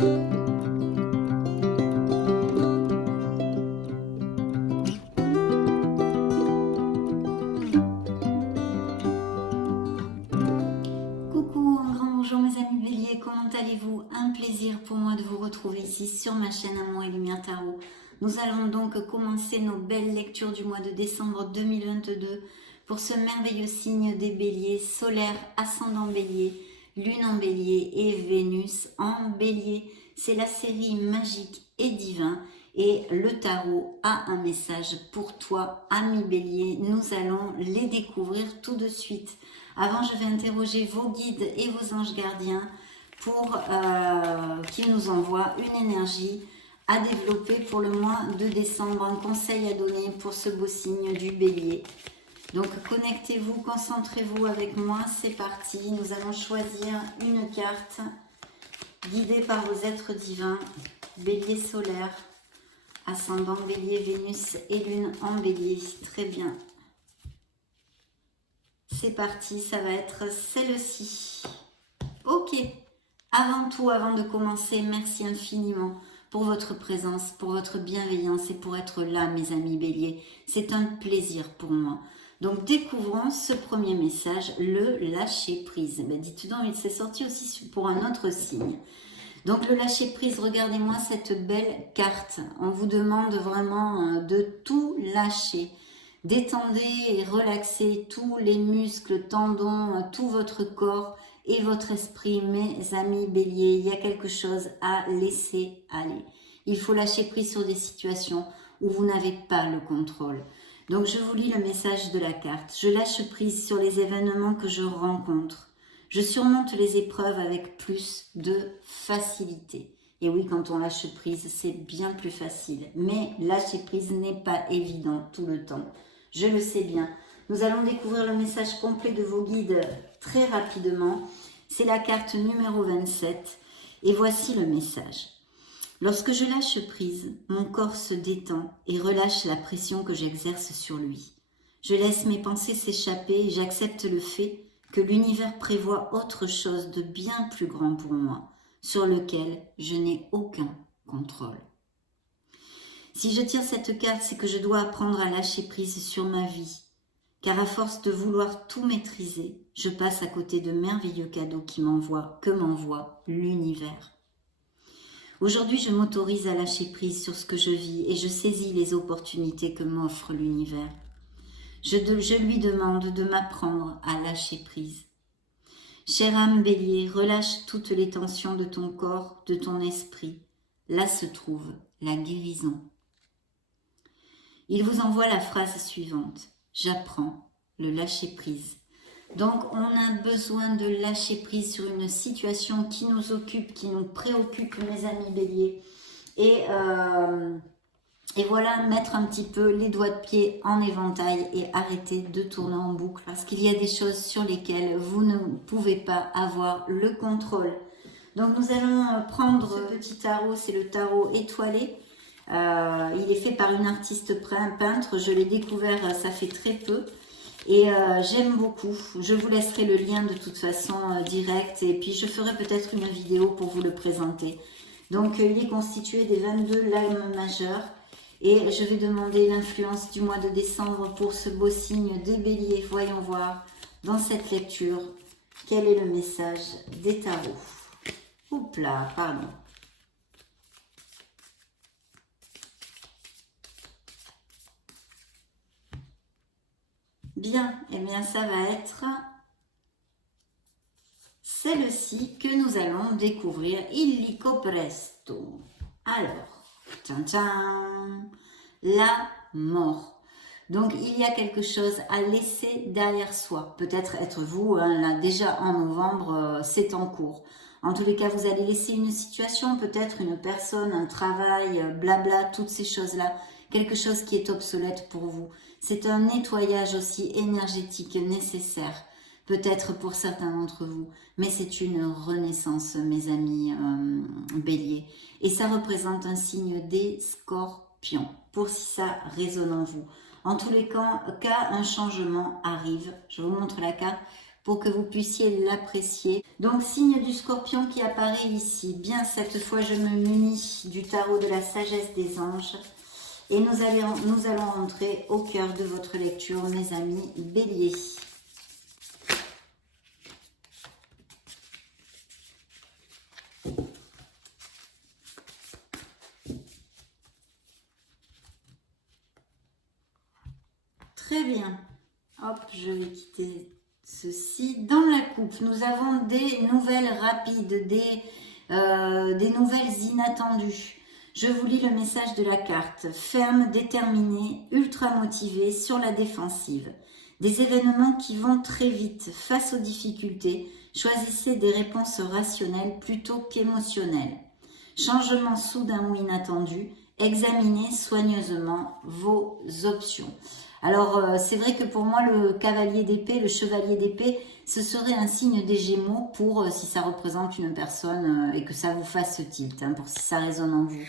Coucou, un grand bonjour mes amis Bélier, comment allez-vous? Un plaisir pour moi de vous retrouver ici sur ma chaîne Amour et Lumière Tarot. Nous allons donc commencer nos belles lectures du mois de décembre 2022 pour ce merveilleux signe des Béliers, solaire, ascendant Bélier, lune en Bélier et Vénus en Bélier. C'est la série magique et divin et le tarot a un message pour toi, ami Bélier. Nous allons les découvrir tout de suite. Avant, je vais interroger vos guides et vos anges gardiens pour qu'ils nous envoient une énergie à développer pour le mois de décembre, un conseil à donner pour ce beau signe du Bélier. Donc connectez-vous, concentrez-vous avec moi, c'est parti. Nous allons choisir une carte guidée par vos êtres divins, Bélier solaire, ascendant Bélier, Vénus et Lune en Bélier. Très bien. C'est parti, ça va être celle-ci. Ok, avant tout, avant de commencer, merci infiniment pour votre présence, pour votre bienveillance et pour être là, mes amis Bélier. C'est un plaisir pour moi. Donc, découvrons ce premier message, le lâcher-prise. Ben, dites donc, c'est sorti aussi pour un autre signe. Donc, le lâcher-prise, regardez-moi cette belle carte. On vous demande vraiment de tout lâcher. Détendez et relaxez tous les muscles, tendons, tout votre corps et votre esprit, mes amis Bélier. Il y a quelque chose à laisser aller. Il faut lâcher prise sur des situations où vous n'avez pas le contrôle. Donc je vous lis le message de la carte. Je lâche prise sur les événements que je rencontre. Je surmonte les épreuves avec plus de facilité. Et oui, quand on lâche prise, c'est bien plus facile. Mais lâcher prise n'est pas évident tout le temps. Je le sais bien. Nous allons découvrir le message complet de vos guides très rapidement. C'est la carte numéro 27. Et voici le message. Lorsque je lâche prise, mon corps se détend et relâche la pression que j'exerce sur lui. Je laisse mes pensées s'échapper et j'accepte le fait que l'univers prévoit autre chose de bien plus grand pour moi, sur lequel je n'ai aucun contrôle. Si je tire cette carte, c'est que je dois apprendre à lâcher prise sur ma vie, car à force de vouloir tout maîtriser, je passe à côté de merveilleux cadeaux que m'envoie l'univers. Aujourd'hui, je m'autorise à lâcher prise sur ce que je vis et je saisis les opportunités que m'offre l'univers. Je lui demande de m'apprendre à lâcher prise. Chère âme Bélier, relâche toutes les tensions de ton corps, de ton esprit. Là se trouve la guérison. Il vous envoie la phrase suivante. J'apprends le lâcher prise. Donc, on a besoin de lâcher prise sur une situation qui nous occupe, qui nous préoccupe, mes amis Bélier. Et voilà, mettre un petit peu les doigts de pied en éventail et arrêter de tourner en boucle. Parce qu'il y a des choses sur lesquelles vous ne pouvez pas avoir le contrôle. Donc, nous allons prendre ce petit tarot, c'est le tarot étoilé. Il est fait par une artiste peintre. Je l'ai découvert, ça fait très peu. Et j'aime beaucoup. Je vous laisserai le lien de toute façon direct. Et puis je ferai peut-être une vidéo pour vous le présenter. Donc il est constitué des 22 lames majeures. Et je vais demander l'influence du mois de décembre pour ce beau signe des Béliers. Voyons voir dans cette lecture quel est le message des tarots. Oups là, pardon. Bien, eh bien ça va être celle-ci que nous allons découvrir illico presto. Alors, la mort. Donc il y a quelque chose à laisser derrière soi. Peut-être être vous, hein, là déjà en novembre, c'est en cours. En tous les cas, vous allez laisser une situation, peut-être une personne, un travail, blabla, toutes ces choses-là. Quelque chose qui est obsolète pour vous. C'est un nettoyage aussi énergétique nécessaire, peut-être pour certains d'entre vous, mais c'est une renaissance, mes amis Bélier. Et ça représente un signe des Scorpions, pour si ça résonne en vous. En tous les cas, un changement arrive. Je vous montre la carte. pour que vous puissiez l'apprécier. Donc, signe du Scorpion qui apparaît ici. Bien, cette fois, je me munis du tarot de la sagesse des anges. Et nous allons rentrer au cœur de votre lecture, mes amis Bélier. Très bien. Hop, je vais quitter ceci. Dans la coupe, nous avons des nouvelles rapides, des nouvelles inattendues. Je vous lis le message de la carte. Ferme, déterminée, ultra motivée, sur la défensive. Des événements qui vont très vite. Face aux difficultés, choisissez des réponses rationnelles plutôt qu'émotionnelles. Changement soudain ou inattendu. Examinez soigneusement vos options. Alors, c'est vrai que pour moi, le cavalier d'épée, le chevalier d'épée, ce serait un signe des Gémeaux pour si ça représente une personne et que ça vous fasse tilt, pour si ça résonne en vous.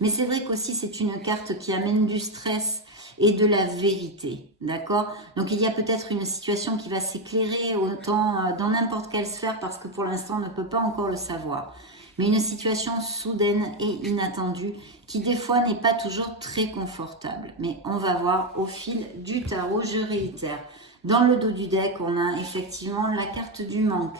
Mais c'est vrai qu'aussi, c'est une carte qui amène du stress et de la vérité, d'accord? Donc, il y a peut-être une situation qui va s'éclairer autant dans n'importe quelle sphère parce que pour l'instant, on ne peut pas encore le savoir. Mais une situation soudaine et inattendue qui des fois n'est pas toujours très confortable. Mais on va voir au fil du tarot, je réitère. Dans le dos du deck, on a effectivement la carte du manque.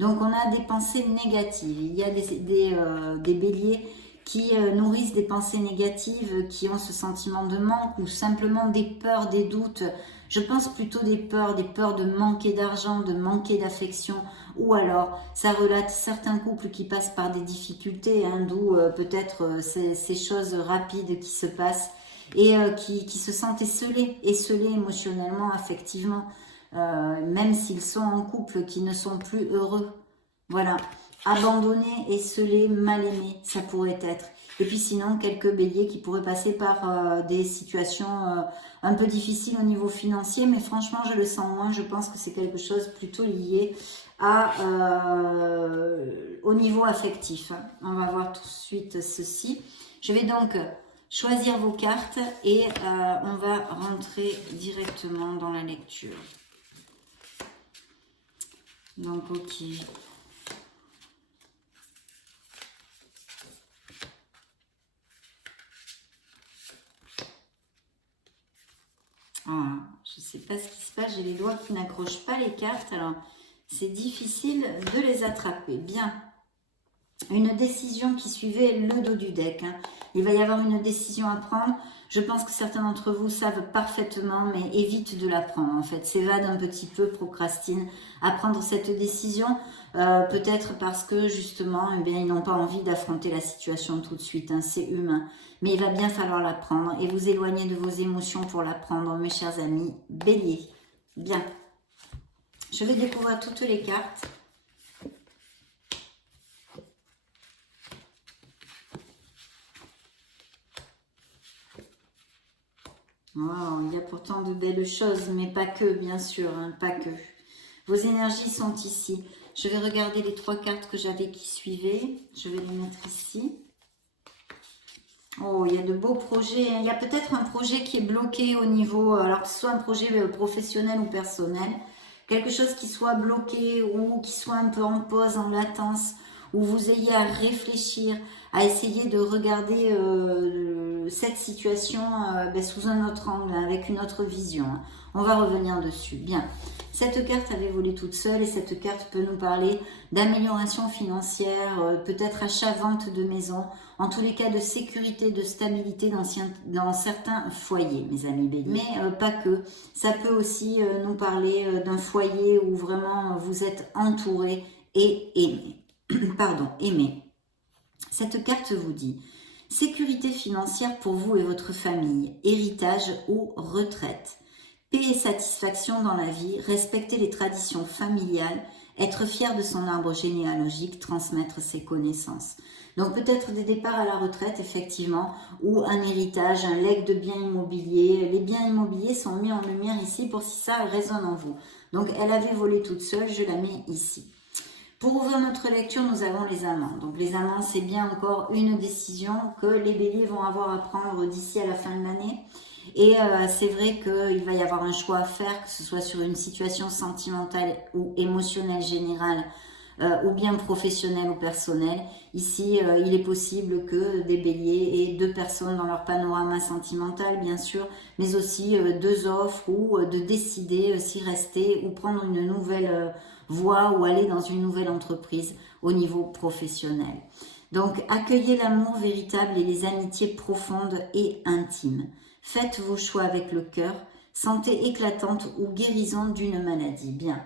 Donc on a des pensées négatives. Il y a des béliers qui nourrissent des pensées négatives, qui ont ce sentiment de manque ou simplement des peurs, des doutes. Je pense plutôt des peurs de manquer d'argent, de manquer d'affection, ou alors ça relate certains couples qui passent par des difficultés, d'où peut-être ces choses rapides qui se passent et qui se sentent esselés émotionnellement, affectivement, même s'ils sont en couple, qui ne sont plus heureux. Voilà, abandonnés, esselés, mal aimés, ça pourrait être. Et puis sinon, quelques béliers qui pourraient passer par des situations un peu difficiles au niveau financier, mais franchement, je le sens moins. Je pense que c'est quelque chose plutôt lié au niveau affectif. On va voir tout de suite ceci. Je vais donc choisir vos cartes et on va rentrer directement dans la lecture. Donc, ok. Ah, je ne sais pas ce qui se passe, j'ai les doigts qui n'accrochent pas les cartes, alors c'est difficile de les attraper. Bien, une décision qui suivait le dos du deck. Il va y avoir une décision à prendre. Je pense que certains d'entre vous savent parfaitement, mais évitent de la prendre en fait. S'évadent un petit peu, procrastinent à prendre cette décision. Peut-être parce que justement, ils n'ont pas envie d'affronter la situation tout de suite. C'est humain. Mais il va bien falloir la prendre et vous éloigner de vos émotions pour la prendre, mes chers amis Bélier. Bien. Je vais découvrir toutes les cartes. Wow, il y a pourtant de belles choses, mais pas que, bien sûr, pas que. Vos énergies sont ici. Je vais regarder les 3 cartes que j'avais qui suivaient. Je vais les mettre ici. Oh, il y a de beaux projets. Il y a peut-être un projet qui est bloqué au niveau, alors que ce soit un projet professionnel ou personnel. Quelque chose qui soit bloqué ou qui soit un peu en pause, en latence, où vous ayez à réfléchir, à essayer de regarder cette situation sous un autre angle, avec une autre vision. On va revenir dessus. Bien. Cette carte avait volé toute seule et cette carte peut nous parler d'amélioration financière, peut-être achat-vente de maison, en tous les cas de sécurité, de stabilité dans certains foyers, mes amis béliers. Mais pas que. Ça peut aussi nous parler d'un foyer où vraiment vous êtes entouré et aimé. Pardon, aimé. Cette carte vous dit sécurité financière pour vous et votre famille, héritage ou retraite. Paix et satisfaction dans la vie, respecter les traditions familiales, être fier de son arbre généalogique, transmettre ses connaissances. Donc peut-être des départs à la retraite, effectivement, ou un héritage, un legs de biens immobiliers. Les biens immobiliers sont mis en lumière ici pour si ça résonne en vous. Donc elle avait volé toute seule, je la mets ici. Pour ouvrir notre lecture, nous avons les amants. Donc les amants, c'est bien encore une décision que les béliers vont avoir à prendre d'ici à la fin de l'année. Et c'est vrai qu'il va y avoir un choix à faire, que ce soit sur une situation sentimentale ou émotionnelle générale, ou bien professionnel ou personnel. Ici, il est possible que des béliers aient deux personnes dans leur panorama sentimental, bien sûr, mais aussi deux offres ou de décider s'y rester ou prendre une nouvelle voie ou aller dans une nouvelle entreprise au niveau professionnel. Donc, accueillez l'amour véritable et les amitiés profondes et intimes. Faites vos choix avec le cœur, santé éclatante ou guérison d'une maladie. Bien.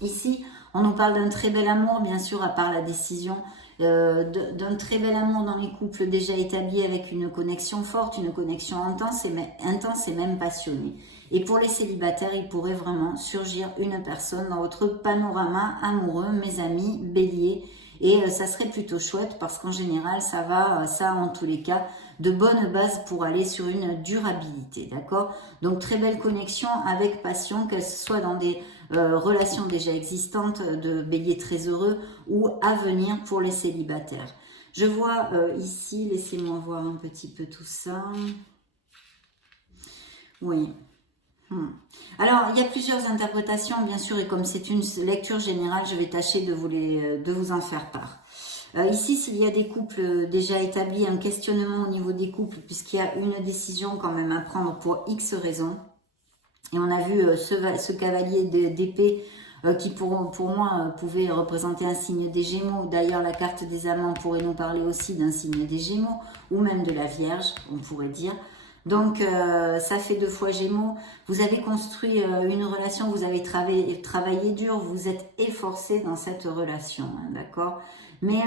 Ici, on nous parle d'un très bel amour, bien sûr, à part la décision, d'un très bel amour dans les couples déjà établis avec une connexion forte, une connexion intense et même passionnée. Et pour les célibataires, il pourrait vraiment surgir une personne dans votre panorama amoureux, mes amis, bélier. Et ça serait plutôt chouette parce qu'en général, ça en tous les cas, de bonnes bases pour aller sur une durabilité, d'accord? Donc très belle connexion avec passion, qu'elle soit dans des relations déjà existantes de bélier très heureux ou à venir pour les célibataires. Je vois ici, laissez-moi voir un petit peu tout ça. Oui. Alors, il y a plusieurs interprétations, bien sûr, et comme c'est une lecture générale, je vais tâcher de vous en faire part. Ici, s'il y a des couples déjà établis, un questionnement au niveau des couples, puisqu'il y a une décision quand même à prendre pour X raisons, et on a vu ce cavalier d'épée qui pour moi pouvait représenter un signe des Gémeaux. D'ailleurs, la carte des amants pourrait nous parler aussi d'un signe des Gémeaux, ou même de la Vierge, on pourrait dire. Donc, ça fait 2 fois Gémeaux. Vous avez construit une relation, vous avez travaillé dur, vous êtes efforcé dans cette relation, hein, d'accord? Mais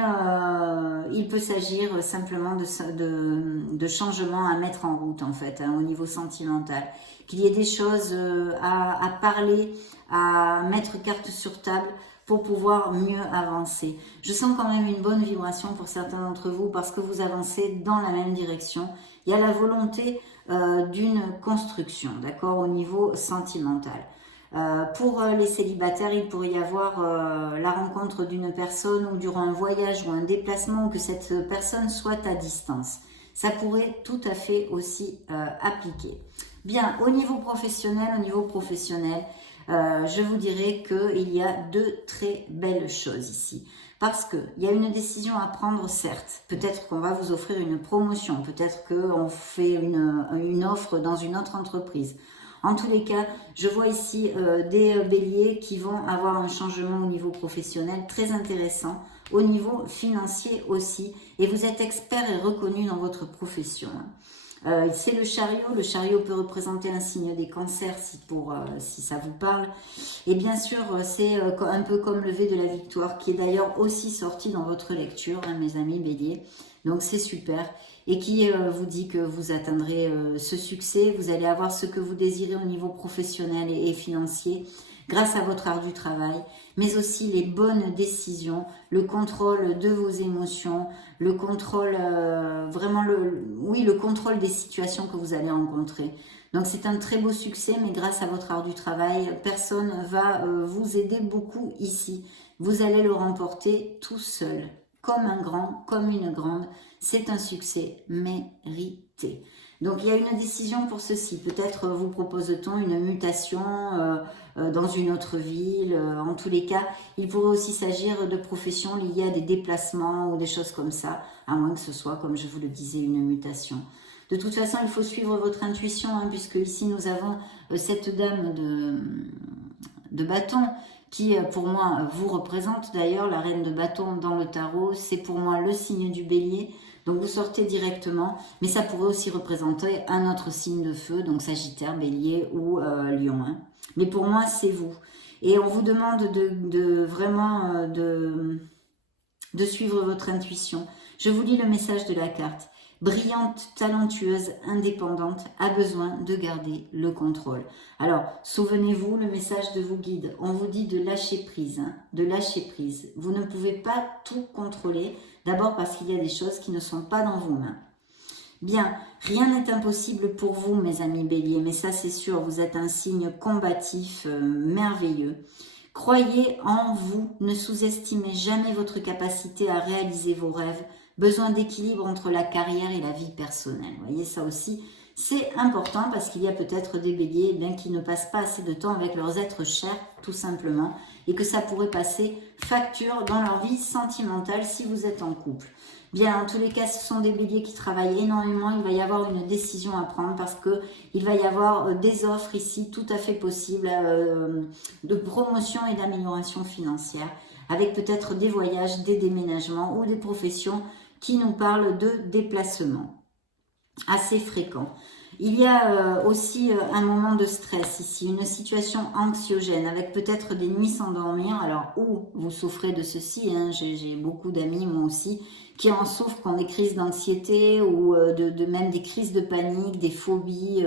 il peut s'agir simplement de changements à mettre en route, en fait, hein, au niveau sentimental. Qu'il y ait des choses à parler, à mettre carte sur table pour pouvoir mieux avancer. Je sens quand même une bonne vibration pour certains d'entre vous parce que vous avancez dans la même direction. Il y a la volonté d'une construction, d'accord, au niveau sentimental. Pour les célibataires, il pourrait y avoir la rencontre d'une personne ou durant un voyage ou un déplacement ou que cette personne soit à distance. Ça pourrait tout à fait aussi appliquer. Bien, au niveau professionnel, je vous dirais qu'il y a 2 très belles choses ici. Parce qu'il y a une décision à prendre, certes. Peut-être qu'on va vous offrir une promotion. Peut-être qu'on fait une offre dans une autre entreprise. En tous les cas, je vois ici des béliers qui vont avoir un changement au niveau professionnel très intéressant. Au niveau financier aussi. Et vous êtes expert et reconnu dans votre profession. C'est le chariot. Le chariot peut représenter un signe des cancers si ça vous parle. Et bien sûr, c'est un peu comme le V de la victoire qui est d'ailleurs aussi sorti dans votre lecture, hein, mes amis béliers. Donc c'est super. Et qui vous dit que vous atteindrez ce succès. Vous allez avoir ce que vous désirez au niveau professionnel et financier grâce à votre ardu travail, mais aussi les bonnes décisions, le contrôle de vos émotions, le contrôle, le contrôle des situations que vous allez rencontrer. Donc c'est un très beau succès, mais grâce à votre ardu travail, personne va vous aider beaucoup ici. Vous allez le remporter tout seul, comme un grand, comme une grande. C'est un succès mérité. Donc il y a une décision pour ceci. Peut-être vous propose-t-on une mutation dans une autre ville. En tous les cas, il pourrait aussi s'agir de professions liées à des déplacements ou des choses comme ça, à moins que ce soit, comme je vous le disais, une mutation. De toute façon, il faut suivre votre intuition, hein, puisque ici nous avons cette dame de bâton qui pour moi vous représente. D'ailleurs, la reine de bâton dans le tarot, c'est pour moi le signe du bélier. Donc vous sortez directement, mais ça pourrait aussi représenter un autre signe de feu, donc Sagittaire, Bélier ou Lion. Hein. Mais pour moi, c'est vous. Et on vous demande vraiment de suivre votre intuition. Je vous lis le message de la carte. Brillante, talentueuse, indépendante, a besoin de garder le contrôle. Alors, souvenez-vous, le message de vos guides, on vous dit de lâcher prise, hein, de lâcher prise. Vous ne pouvez pas tout contrôler, d'abord parce qu'il y a des choses qui ne sont pas dans vos mains. Bien, rien n'est impossible pour vous, mes amis béliers, mais ça c'est sûr, vous êtes un signe combatif merveilleux. Croyez en vous, ne sous-estimez jamais votre capacité à réaliser vos rêves. Besoin d'équilibre entre la carrière et la vie personnelle. Vous voyez, ça aussi, C'est important parce qu'il y a peut-être des béliers qui ne passent pas assez de temps avec leurs êtres chers, tout simplement, et que ça pourrait passer facture dans leur vie sentimentale si vous êtes en couple. Bien, en tous les cas, ce sont des béliers qui travaillent énormément. Il va y avoir une décision à prendre parce que il va y avoir des offres ici tout à fait possibles de promotion et d'amélioration financière, avec peut-être des voyages, des déménagements ou des professions qui nous parlent de déplacement assez fréquent. Il y a aussi un moment de stress ici, une situation anxiogène avec peut-être des nuits sans dormir. Alors, ou vous souffrez de ceci, hein, j'ai beaucoup d'amis, moi aussi, qui en souffrent, qui ont des crises d'anxiété ou même des crises de panique, des phobies,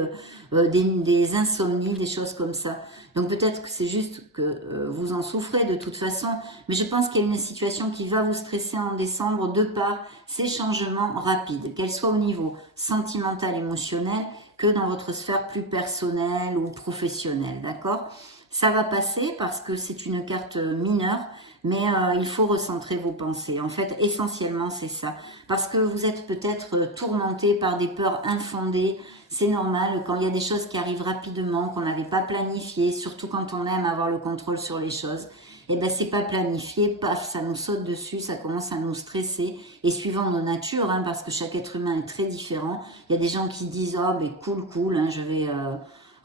des insomnies, des choses comme ça. Donc peut-être que c'est juste que vous en souffrez de toute façon, mais je pense qu'il y a une situation qui va vous stresser en décembre de par ces changements rapides, qu'elles soient au niveau sentimental, émotionnel, que dans votre sphère plus personnelle ou professionnelle, d'accord? Ça va passer parce que c'est une carte mineure, mais il faut recentrer vos pensées. En fait, essentiellement, c'est ça. Parce que vous êtes peut-être tourmenté par des peurs infondées. C'est normal quand il y a des choses qui arrivent rapidement, qu'on n'avait pas planifié, surtout quand on aime avoir le contrôle sur les choses. Et ben c'est pas planifié, paf, ça nous saute dessus, ça commence à nous stresser. Et suivant nos natures, hein, parce que chaque être humain est très différent, il y a des gens qui disent oh ben cool, hein, je vais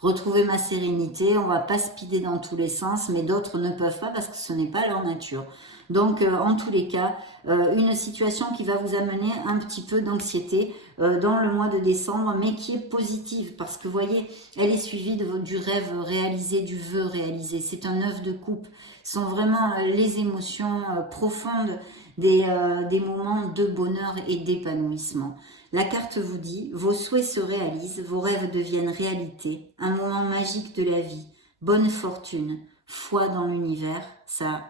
retrouver ma sérénité, on va pas speeder dans tous les sens, mais d'autres ne peuvent pas parce que ce n'est pas leur nature. Donc en tous les cas, une situation qui va vous amener un petit peu d'anxiété dans le mois de décembre, mais qui est positive parce que vous voyez, elle est suivie du rêve réalisé, du vœu réalisé. C'est un œuf de coupe. Ce sont vraiment les émotions profondes des moments de bonheur et d'épanouissement. La carte vous dit, vos souhaits se réalisent, vos rêves deviennent réalité, un moment magique de la vie, bonne fortune, foi dans l'univers, ça,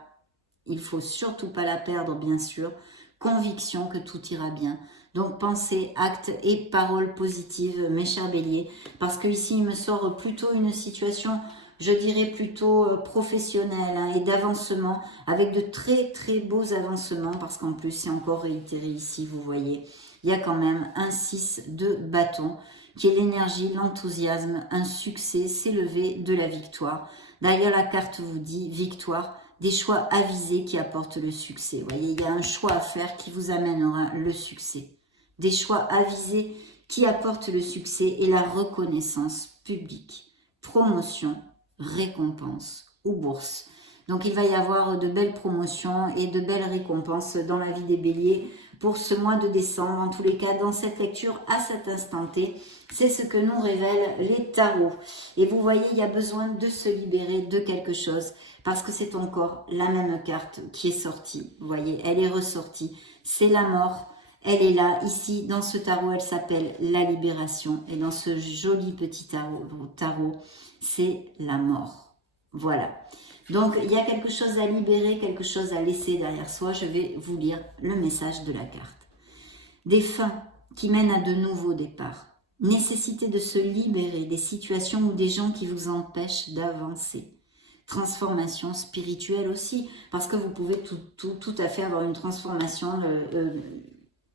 il faut surtout pas la perdre bien sûr, conviction que tout ira bien. Donc pensez, actes et paroles positives, mes chers béliers, parce que ici il me sort plutôt une situation, je dirais plutôt professionnelle hein, et d'avancement, avec de très très beaux avancements, parce qu'en plus c'est encore réitéré ici, vous voyez, il y a quand même un 6 de bâton, qui est l'énergie, l'enthousiasme, un succès, s'élever de la victoire. D'ailleurs la carte vous dit victoire, des choix avisés qui apportent le succès. Vous voyez, il y a un choix à faire qui vous amènera le succès. Des choix avisés qui apportent le succès et la reconnaissance publique, promotion, récompense ou bourse. Donc il va y avoir de belles promotions et de belles récompenses dans la vie des béliers pour ce mois de décembre. En tous les cas, dans cette lecture, à cet instant T, c'est ce que nous révèlent les tarots. Et vous voyez, il y a besoin de se libérer de quelque chose parce que c'est encore la même carte qui est sortie. Vous voyez, elle est ressortie. C'est la mort. Elle est là, ici, dans ce tarot, elle s'appelle la libération. Et dans ce joli petit tarot, c'est la mort. Voilà. Donc, il y a quelque chose à libérer, quelque chose à laisser derrière soi. Je vais vous lire le message de la carte. Des fins qui mènent à de nouveaux départs. Nécessité de se libérer des situations ou des gens qui vous empêchent d'avancer. Transformation spirituelle aussi, parce que vous pouvez tout à fait avoir une transformation.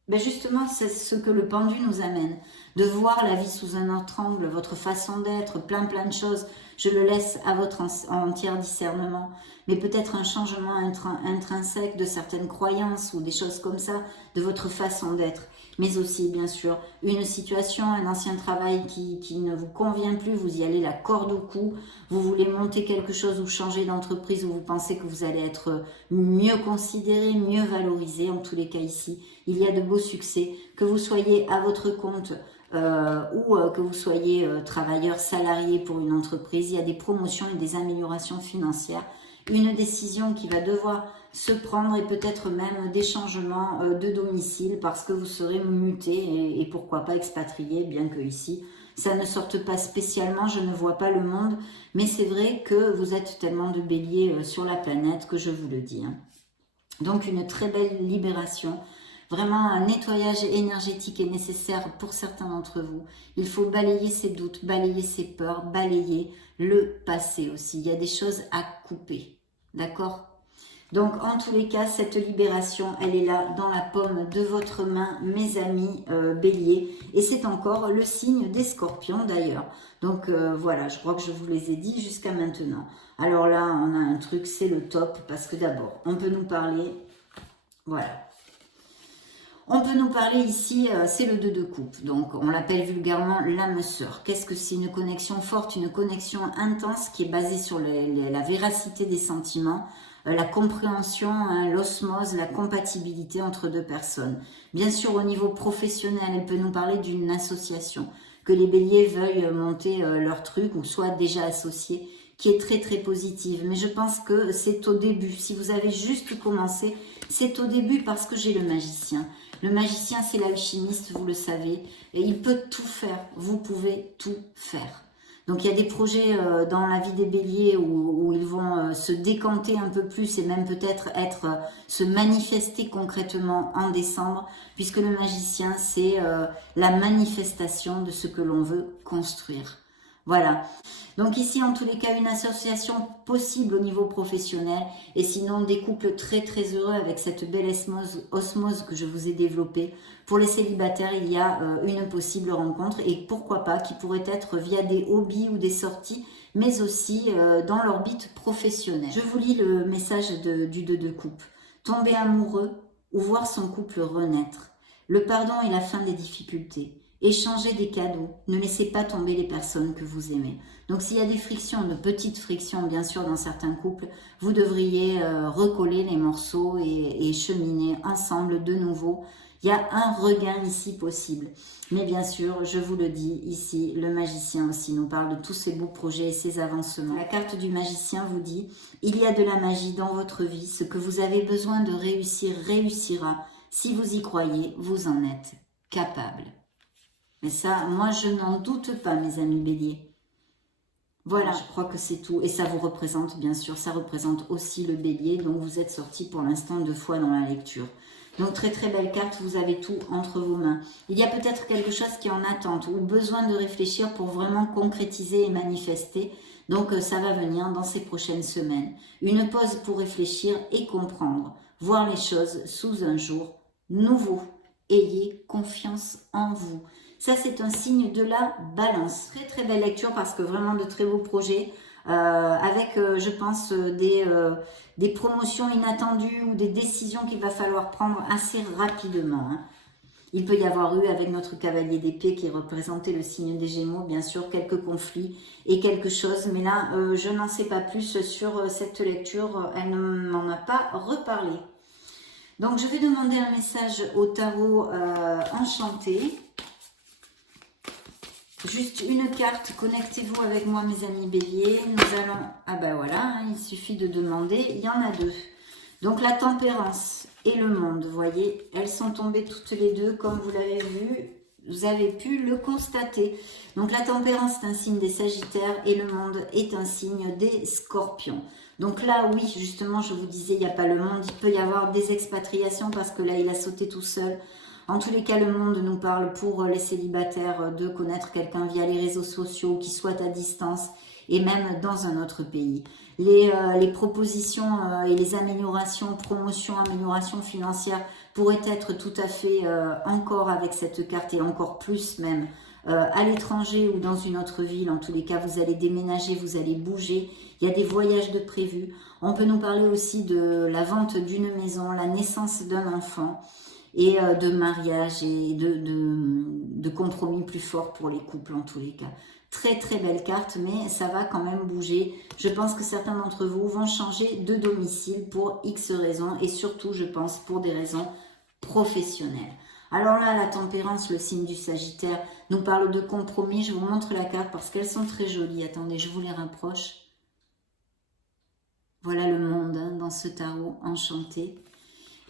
Ben justement, c'est ce que le pendu nous amène, de voir la vie sous un autre angle, votre façon d'être, plein de choses. Je le laisse à votre entier discernement, mais peut-être un changement intrinsèque de certaines croyances ou des choses comme ça, de votre façon d'être. Mais aussi, bien sûr, une situation, un ancien travail qui ne vous convient plus, vous y allez la corde au cou, vous voulez monter quelque chose ou changer d'entreprise où vous pensez que vous allez être mieux considéré, mieux valorisé. En tous les cas ici, il y a de beaux succès, que vous soyez à votre compte ou que vous soyez travailleur salarié pour une entreprise, il y a des promotions et des améliorations financières, une décision qui va devoir se prendre et peut-être même des changements de domicile parce que vous serez muté et pourquoi pas expatrié, bien que ici ça ne sorte pas spécialement, je ne vois pas le monde, mais c'est vrai que vous êtes tellement de béliers sur la planète que je vous le dis. Hein. Donc une très belle libération. Vraiment, un nettoyage énergétique est nécessaire pour certains d'entre vous. Il faut balayer ses doutes, balayer ses peurs, balayer le passé aussi. Il y a des choses à couper, d'accord ? Donc, en tous les cas, cette libération, elle est là dans la paume de votre main, mes amis béliers. Et c'est encore le signe des scorpions d'ailleurs. Donc, voilà, je crois que je vous les ai dit jusqu'à maintenant. Alors là, on a un truc, c'est le top. Parce que d'abord, on peut nous parler... Voilà. On peut nous parler ici, c'est le 2 de coupe. Donc, on l'appelle vulgairement l'âme sœur. Qu'est-ce que c'est? Une connexion forte, une connexion intense qui est basée sur la véracité des sentiments, la compréhension, hein, l'osmose, la compatibilité entre deux personnes. Bien sûr, au niveau professionnel, elle peut nous parler d'une association. Que les béliers veuillent monter leur truc ou soient déjà associés, qui est très très positive. Mais je pense que c'est au début. Si vous avez juste commencé, c'est au début parce que j'ai le magicien. Le magicien, c'est l'alchimiste, vous le savez, et il peut tout faire. Vous pouvez tout faire. Donc, il y a des projets dans la vie des béliers où ils vont se décanter un peu plus et même peut-être se manifester concrètement en décembre, puisque le magicien, c'est la manifestation de ce que l'on veut construire. Voilà. Donc ici, en tous les cas, une association possible au niveau professionnel et sinon des couples très très heureux avec cette belle osmose que je vous ai développée. Pour les célibataires, il y a une possible rencontre et pourquoi pas qui pourrait être via des hobbies ou des sorties, mais aussi dans l'orbite professionnelle. Je vous lis le message du 2 de coupe. Tomber amoureux ou voir son couple renaître. Le pardon est la fin des difficultés. Échangez des cadeaux, ne laissez pas tomber les personnes que vous aimez. Donc s'il y a des frictions, de petites frictions bien sûr dans certains couples, vous devriez recoller les morceaux et cheminer ensemble de nouveau. Il y a un regain ici possible. Mais bien sûr, je vous le dis ici, le magicien aussi nous parle de tous ces beaux projets et ses avancements. La carte du magicien vous dit, il y a de la magie dans votre vie, ce que vous avez besoin de réussir réussira. Si vous y croyez, vous en êtes capable. Mais ça, moi, je n'en doute pas, mes amis béliers. Voilà, je crois que c'est tout. Et ça vous représente, bien sûr, ça représente aussi le bélier. Donc, vous êtes sortis pour l'instant 2 fois dans la lecture. Donc, très, très belle carte. Vous avez tout entre vos mains. Il y a peut-être quelque chose qui est en attente ou besoin de réfléchir pour vraiment concrétiser et manifester. Donc, ça va venir dans ces prochaines semaines. Une pause pour réfléchir et comprendre. Voir les choses sous un jour nouveau. Ayez confiance en vous. Ça, c'est un signe de la balance. Très, très belle lecture parce que vraiment de très beaux projets avec, je pense, des promotions inattendues ou des décisions qu'il va falloir prendre assez rapidement. Hein. Il peut y avoir eu, avec notre cavalier d'épée qui représentait le signe des Gémeaux, bien sûr, quelques conflits et quelque chose. Mais là, je n'en sais pas plus sur cette lecture. Elle ne m'en a pas reparlé. Donc, je vais demander un message au tarot enchanté. Juste une carte, connectez-vous avec moi mes amis béliers, nous allons, ah ben voilà, hein, il suffit de demander, il y en a 2. Donc la tempérance et le monde, vous voyez, elles sont tombées toutes les deux comme vous l'avez vu, vous avez pu le constater. Donc la tempérance est un signe des sagittaires et le monde est un signe des scorpions. Donc là, oui, justement, je vous disais, il n'y a pas le monde, il peut y avoir des expatriations parce que là, il a sauté tout seul. En tous les cas, le monde nous parle pour les célibataires de connaître quelqu'un via les réseaux sociaux, qui soit à distance et même dans un autre pays. Les propositions et les améliorations, promotions, améliorations financières pourraient être tout à fait encore avec cette carte et encore plus même à l'étranger ou dans une autre ville. En tous les cas, vous allez déménager, vous allez bouger. Il y a des voyages de prévus. On peut nous parler aussi de la vente d'une maison, la naissance d'un enfant et de mariage et de compromis plus forts pour les couples en tous les cas. Très très belle carte, mais ça va quand même bouger. Je pense que certains d'entre vous vont changer de domicile pour X raisons et surtout, je pense, pour des raisons professionnelles. Alors là, la tempérance, le signe du Sagittaire, nous parle de compromis. Je vous montre la carte parce qu'elles sont très jolies. Attendez, je vous les rapproche. Voilà le monde hein, dans ce tarot enchanté.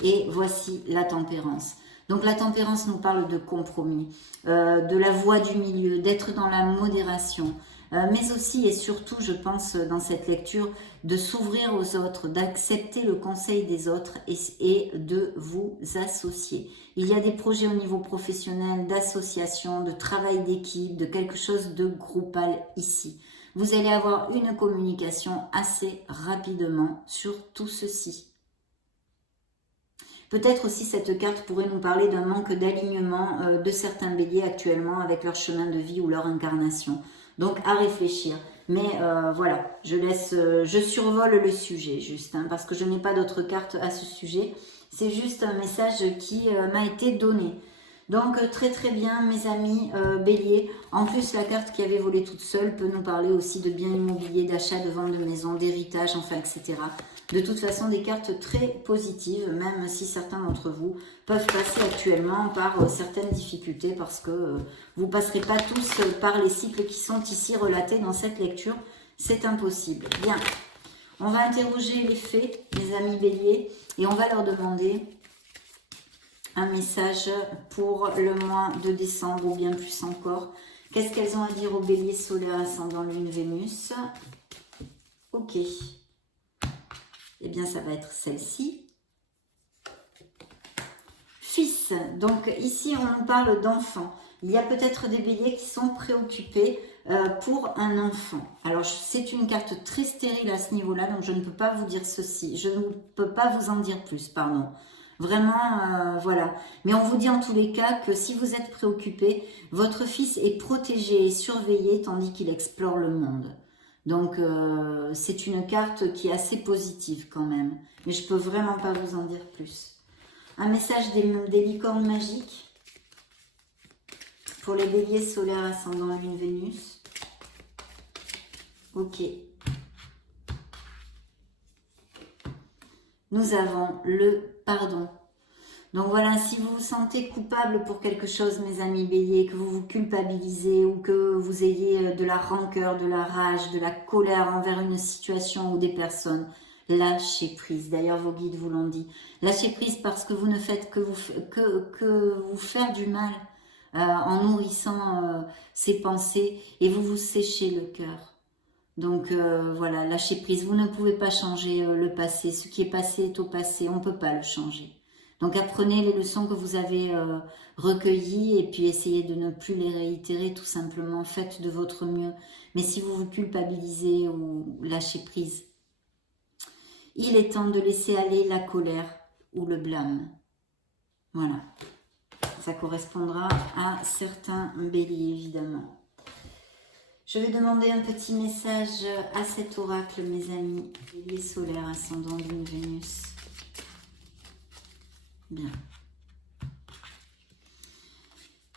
Et voici la tempérance. Donc la tempérance nous parle de compromis, de la voie du milieu, d'être dans la modération, mais aussi et surtout, je pense, dans cette lecture, de s'ouvrir aux autres, d'accepter le conseil des autres et de vous associer. Il y a des projets au niveau professionnel, d'association, de travail d'équipe, de quelque chose de groupal ici. Vous allez avoir une communication assez rapidement sur tout ceci. Peut-être aussi cette carte pourrait nous parler d'un manque d'alignement de certains béliers actuellement avec leur chemin de vie ou leur incarnation. Donc à réfléchir. Mais voilà, je survole le sujet juste, hein, parce que je n'ai pas d'autres cartes à ce sujet. C'est juste un message qui m'a été donné. Donc très très bien mes amis béliers. En plus la carte qui avait volé toute seule peut nous parler aussi de biens immobiliers, d'achat, de vente de maison, d'héritage, enfin etc. De toute façon des cartes très positives, même si certains d'entre vous peuvent passer actuellement par certaines difficultés parce que vous ne passerez pas tous par les cycles qui sont ici relatés dans cette lecture. C'est impossible. Bien, on va interroger les fées, mes amis béliers, et on va leur demander un message pour le mois de décembre ou bien plus encore. Qu'est-ce qu'elles ont à dire au bélier solaire ascendant lune Vénus? Ok. Eh bien, ça va être celle-ci. Fils. Donc, ici, on nous parle d'enfants. Il y a peut-être des béliers qui sont préoccupés pour un enfant. Alors, c'est une carte très stérile à ce niveau-là, donc je ne peux pas vous dire ceci. Je ne peux pas vous en dire plus, pardon. Vraiment, voilà. Mais on vous dit en tous les cas que si vous êtes préoccupé, votre fils est protégé et surveillé tandis qu'il explore le monde. Donc, c'est une carte qui est assez positive quand même. Mais je peux vraiment pas vous en dire plus. Un message des licornes magiques pour les béliers solaires ascendant lune Vénus. Ok. Nous avons le pardon. Donc voilà, si vous vous sentez coupable pour quelque chose, mes amis béliers, que vous vous culpabilisez ou que vous ayez de la rancœur, de la rage, de la colère envers une situation ou des personnes, lâchez prise. D'ailleurs, vos guides vous l'ont dit. Lâchez prise parce que vous ne faites que vous faire du mal en nourrissant ces pensées et vous vous séchez le cœur. Donc voilà, lâchez prise. Vous ne pouvez pas changer le passé. Ce qui est passé est au passé. On ne peut pas le changer. Donc apprenez les leçons que vous avez recueillies et puis essayez de ne plus les réitérer. Tout simplement, faites de votre mieux. Mais si vous vous culpabilisez ou lâchez prise, il est temps de laisser aller la colère ou le blâme. Voilà. Ça correspondra à certains béliers, évidemment. Je vais demander un petit message à cet oracle, mes amis. Bélier solaire, ascendant lune Vénus. Bien.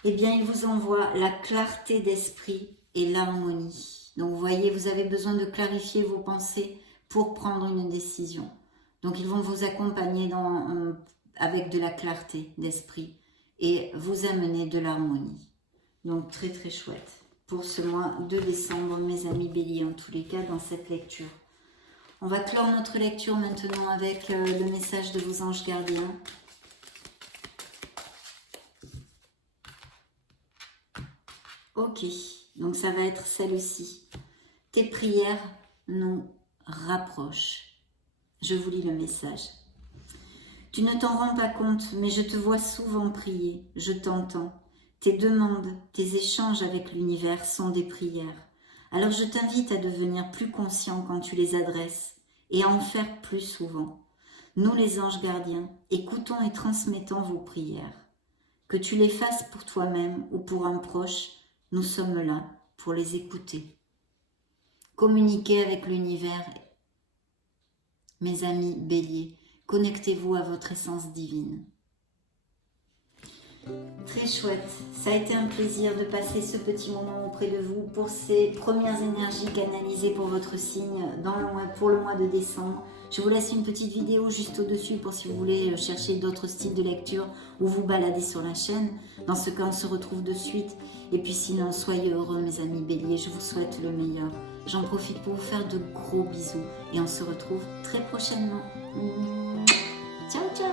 Eh bien, il vous envoie la clarté d'esprit et l'harmonie. Donc, vous voyez, vous avez besoin de clarifier vos pensées pour prendre une décision. Donc, ils vont vous accompagner avec de la clarté d'esprit et vous amener de l'harmonie. Donc, très, très chouette. Pour ce mois de décembre, mes amis béliers, en tous les cas, dans cette lecture. On va clore notre lecture maintenant avec le message de vos anges gardiens. Ok, donc ça va être celle-ci. Tes prières nous rapprochent. Je vous lis le message. Tu ne t'en rends pas compte, mais je te vois souvent prier, je t'entends. Tes demandes, tes échanges avec l'univers sont des prières. Alors je t'invite à devenir plus conscient quand tu les adresses et à en faire plus souvent. Nous les anges gardiens, écoutons et transmettons vos prières. Que tu les fasses pour toi-même ou pour un proche, nous sommes là pour les écouter. Communiquez avec l'univers. Mes amis béliers, connectez-vous à votre essence divine. Très chouette, ça a été un plaisir de passer ce petit moment auprès de vous pour ces premières énergies canalisées pour votre signe pour le mois de décembre. Je vous laisse une petite vidéo juste au-dessus pour si vous voulez chercher d'autres styles de lecture ou vous balader sur la chaîne. Dans ce cas, on se retrouve de suite. Et puis sinon, soyez heureux mes amis béliers, je vous souhaite le meilleur. J'en profite pour vous faire de gros bisous et on se retrouve très prochainement. Ciao, ciao!